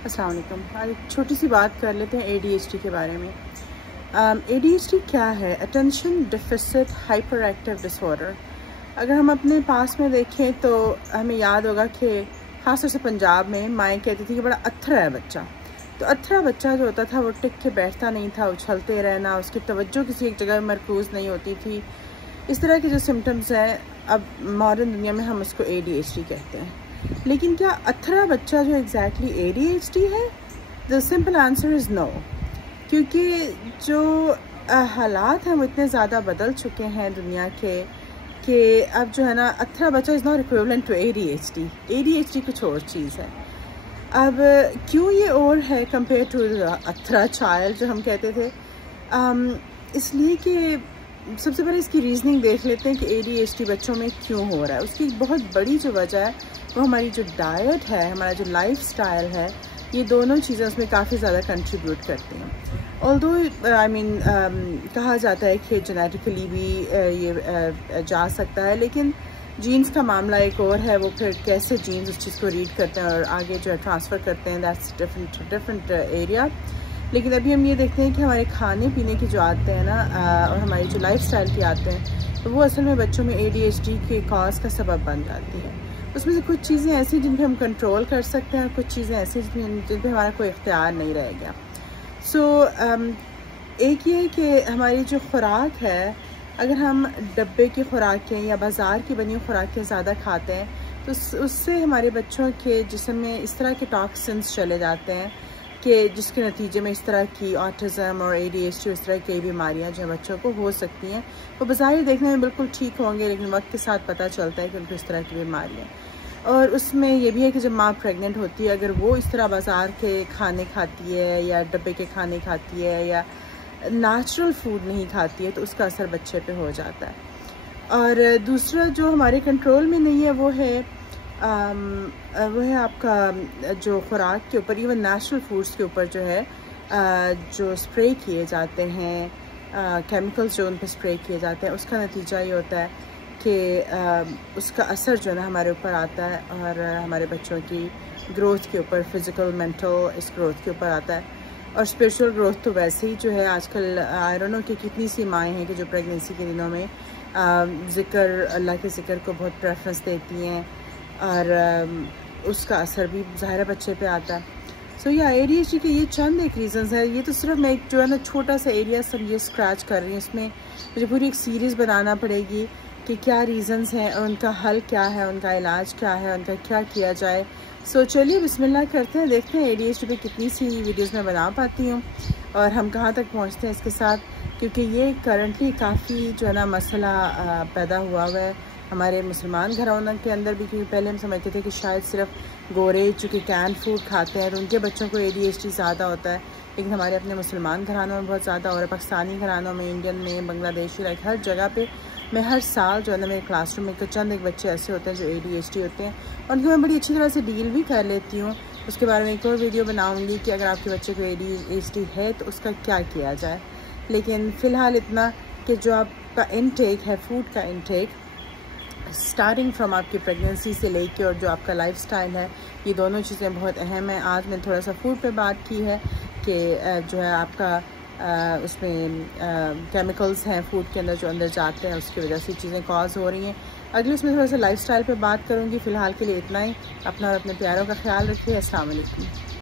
अस्सलाम वालेकुम। आज एक छोटी सी बात कर लेते हैं ADHD के बारे में। ADHD क्या है? Attention deficit hyper active disorder. अगर हम अपने पास में देखें तो हमें याद होगा कि ख़ासतौर से पंजाब में माएँ कहती थी कि बड़ा अथरा है बच्चा। तो अथरा बच्चा जो होता था वो टिक के बैठता नहीं था, उछलते रहना, उसकी तवज्जो किसी एक जगह मरकूज़ नहीं होती थी। इस तरह के जो सिम्टम्स हैं अब मॉडर्न दुनिया में हम उसको ADHD कहते हैं। लेकिन क्या अथरा बच्चा जो एग्जैक्टली ADHD है? The simple answer is no, क्योंकि जो हालात हैं वो इतने ज़्यादा बदल चुके हैं दुनिया के कि अब जो है ना अथरा बच्चा is not equivalent to ADHD। ADHD कुछ और चीज़ है। अब क्यों ये और है कंपेयर टू अथरा चाइल्ड जो हम कहते थे? इसलिए कि सबसे पहले इसकी रीज़निंग देख लेते हैं कि ADHD बच्चों में क्यों हो रहा है। उसकी बहुत बड़ी जो वजह है वो हमारी जो डाइट है, हमारा जो लाइफस्टाइल है, ये दोनों चीज़ें उसमें काफ़ी ज़्यादा कंट्रीब्यूट करती हैं। ऑल्दो कहा जाता है कि जेनेटिकली भी ये जा सकता है, लेकिन जीन्स का मामला एक और है। वो फिर कैसे जीन्स उस चीज़ को रीड करते हैं और आगे जो है ट्रांसफ़र करते हैं, दैट्स डिफरेंट एरिया। लेकिन अभी हम ये देखते हैं कि हमारे खाने पीने की जो आदतें हैं ना और हमारी जो लाइफस्टाइल की आदतें हैं, तो वो असल में बच्चों में ADHD के कॉज का सबब बन जाती है। उसमें से कुछ चीज़ें ऐसी जिन पे हम कंट्रोल कर सकते हैं और कुछ चीज़ें ऐसी जिन पे हमारा कोई इख्तियार नहीं रह गया। एक ये कि हमारी जो खुराक है, अगर हम डब्बे की खुराकें या बाज़ार की बनी खुराकें ज़्यादा खाते हैं तो उससे हमारे बच्चों के जिस्म में इस तरह के टॉक्सिन्स चले जाते हैं कि जिसके नतीजे में इस तरह की ऑटिज़म और ADHD इस तरह की बीमारियां जो बच्चों को हो सकती हैं। वो बज़ाहिर देखने में बिल्कुल ठीक होंगे, लेकिन वक्त के साथ पता चलता है कि उनको इस तरह की बीमारियां। और उसमें ये भी है कि जब माँ प्रेग्नेंट होती है, अगर वो इस तरह बाज़ार के खाने खाती है या डब्बे के खाने खाती है या नेचुरल फूड नहीं खाती है, तो उसका असर बच्चे पे हो जाता है। और दूसरा जो हमारे कंट्रोल में नहीं है वो है आपका जो खुराक के ऊपर, इवन नेचुरल फूड्स के ऊपर जो है जो स्प्रे किए जाते हैं, केमिकल्स जो उन पर स्प्रे किए जाते हैं, उसका नतीजा ये होता है कि उसका असर जो है ना हमारे ऊपर आता है और हमारे बच्चों की ग्रोथ के ऊपर, फिज़िकल मेंटल इस ग्रोथ के ऊपर आता है। और स्पिरिचुअल ग्रोथ तो वैसे ही जो है आजकल आई डोंट नो कि कितनी सी माएँ हैं कि जो प्रेगनेंसी के दिनों में ज़िक्र, अल्लाह के ज़िक्र को बहुत प्रेफरेंस देती हैं और उसका असर भी ज़ाहिर बच्चे पे आता है। सो या ADHD के ये चंद एक रीज़न्स है। ये तो सिर्फ मैं एक जो है ना छोटा सा एरिया सब ये स्क्रैच कर रही हूँ। इसमें मुझे पूरी एक सीरीज़ बनाना पड़ेगी कि क्या रीज़न्स हैं और उनका हल क्या है, उनका इलाज क्या है, उनका क्या किया जाए। सो चलिए बिस्मिल्लाह करते हैं, देखते हैं ADHD पे कितनी सी वीडियोज़ मैं बना पाती हूँ और हम कहाँ तक पहुँचते हैं इसके साथ, क्योंकि ये करंटली काफ़ी जो है ना मसला पैदा हुआ है हमारे मुसलमान घरानों के अंदर भी। क्योंकि पहले हम समझते थे कि शायद सिर्फ गोरे चूँकि कैन फूड खाते हैं तो उनके बच्चों को ADHD ज़्यादा होता है, लेकिन हमारे अपने मुसलमान घरानों में बहुत ज़्यादा और पाकिस्तानी घरानों में, इंडियन में, बांग्लादेशी, लाइक हर जगह पे मैं हर साल जो है ना मेरे क्लासरूम में चंद एक बच्चे ऐसे होते हैं जो ADHD होते हैं और उनकी मैं बड़ी अच्छी तरह से डील भी कर लेती हूँ। उसके बारे में एक और वीडियो बनाऊँगी कि अगर आपके बच्चे को ADHD है तो उसका क्या किया जाए। लेकिन फ़िलहाल इतना कि जो आपका इनटेक है, फूड का इनटेक, स्टार्टिंग फ्रॉम आपकी प्रेगनेंसी से लेके और जो आपका लाइफस्टाइल है, ये दोनों चीज़ें बहुत अहम हैं। आज मैंने थोड़ा सा फूड पे बात की है कि जो है आपका उसमें केमिकल्स हैं फूड के अंदर जो अंदर जाते हैं, उसकी वजह से चीज़ें कॉज हो रही हैं। अगली उसमें थोड़ा सा लाइफस्टाइल पे बात करूँगी। फ़िलहाल के लिए इतना ही। अपना और अपने प्यारों का ख्याल रखिए। अस्सलाम वालेकुम।